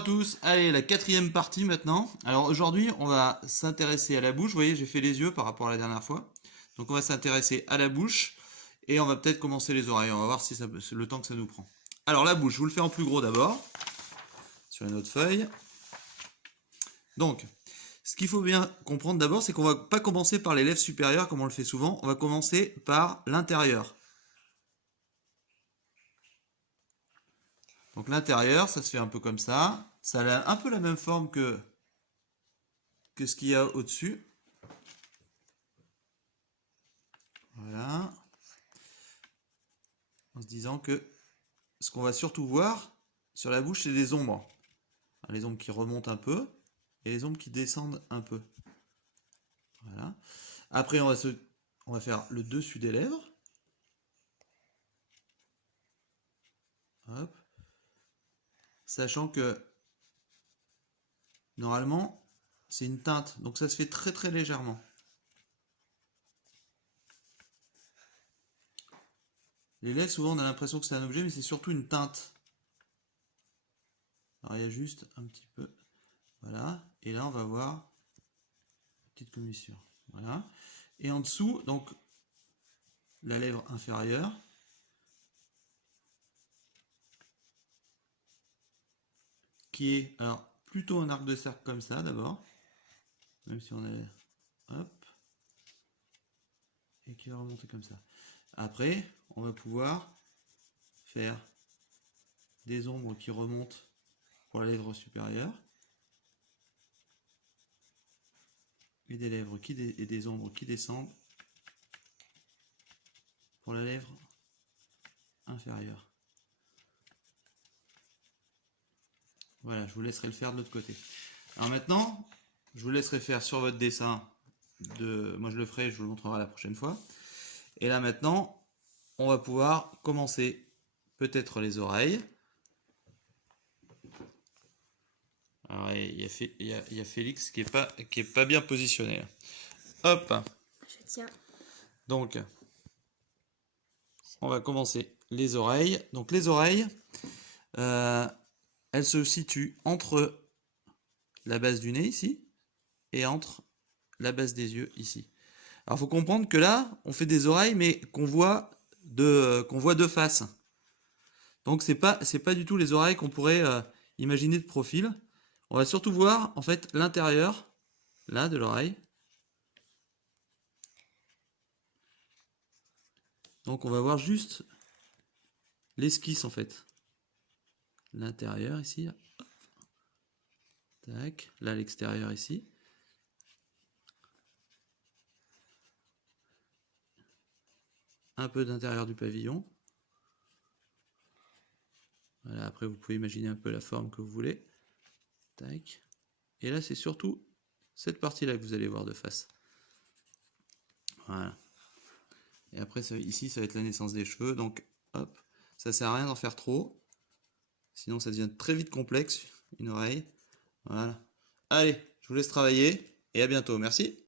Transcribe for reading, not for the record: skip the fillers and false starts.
à tous, allez la quatrième partie maintenant. Alors aujourd'hui on va s'intéresser à la bouche, vous voyez j'ai fait les yeux par rapport à la dernière fois. Donc on va s'intéresser à la bouche et on va peut-être commencer les oreilles, on va voir si ça, le temps que ça nous prend. Alors la bouche, je vous le fais en plus gros d'abord, sur une autre feuille. Donc ce qu'il faut bien comprendre d'abord c'est qu'on va pas commencer par les lèvres supérieures comme on le fait souvent, on va commencer par l'intérieur. Donc l'intérieur, ça se fait un peu comme ça. Ça a un peu la même forme que ce qu'il y a au-dessus. Voilà. En se disant que ce qu'on va surtout voir sur la bouche, c'est des ombres. Les ombres qui remontent un peu et les ombres qui descendent un peu. Voilà. Après, on va faire le dessus des lèvres. Hop. Sachant que normalement, c'est une teinte. Donc ça se fait très très légèrement. Les lèvres, souvent, on a l'impression que c'est un objet, mais c'est surtout une teinte. Alors, il y a juste un petit peu. Voilà. Et là, on va voir une petite commissure. Voilà. Et en dessous, donc, la lèvre inférieure. Qui est, alors, plutôt un arc de cercle comme ça, d'abord. Même si on est... Hop. Et qui va remonter comme ça. Après, on va pouvoir faire des ombres qui remontent pour la lèvre supérieure. Et des lèvres et des ombres qui descendent pour la lèvre inférieure. Voilà, je vous laisserai le faire de l'autre côté. Alors maintenant, je vous laisserai faire sur votre dessin. Moi je le ferai, je vous le montrerai la prochaine fois. Et là maintenant, on va pouvoir commencer peut-être les oreilles. Alors il y a Félix qui est pas bien positionné là. Hop. Je tiens. Donc, on va commencer les oreilles. Donc les oreilles, elles se situent entre la base du nez ici et entre la base des yeux ici. Alors il faut comprendre que là, on fait des oreilles mais qu'on voit de face. Donc c'est pas du tout les oreilles qu'on pourrait imaginer de profil. On va surtout voir en fait l'intérieur là de l'oreille. Donc on va voir juste l'esquisse en fait. L'intérieur ici. Tac, là l'extérieur ici. Un peu d'intérieur du pavillon. Voilà, après vous pouvez imaginer un peu la forme que vous voulez. Tac. Et là c'est surtout cette partie là que vous allez voir de face. Voilà. Et après ici ça va être la naissance des cheveux. Donc hop, ça sert à rien d'en faire trop. Sinon ça devient très vite complexe, une oreille. Voilà. Allez, je vous laisse travailler et à bientôt. Merci.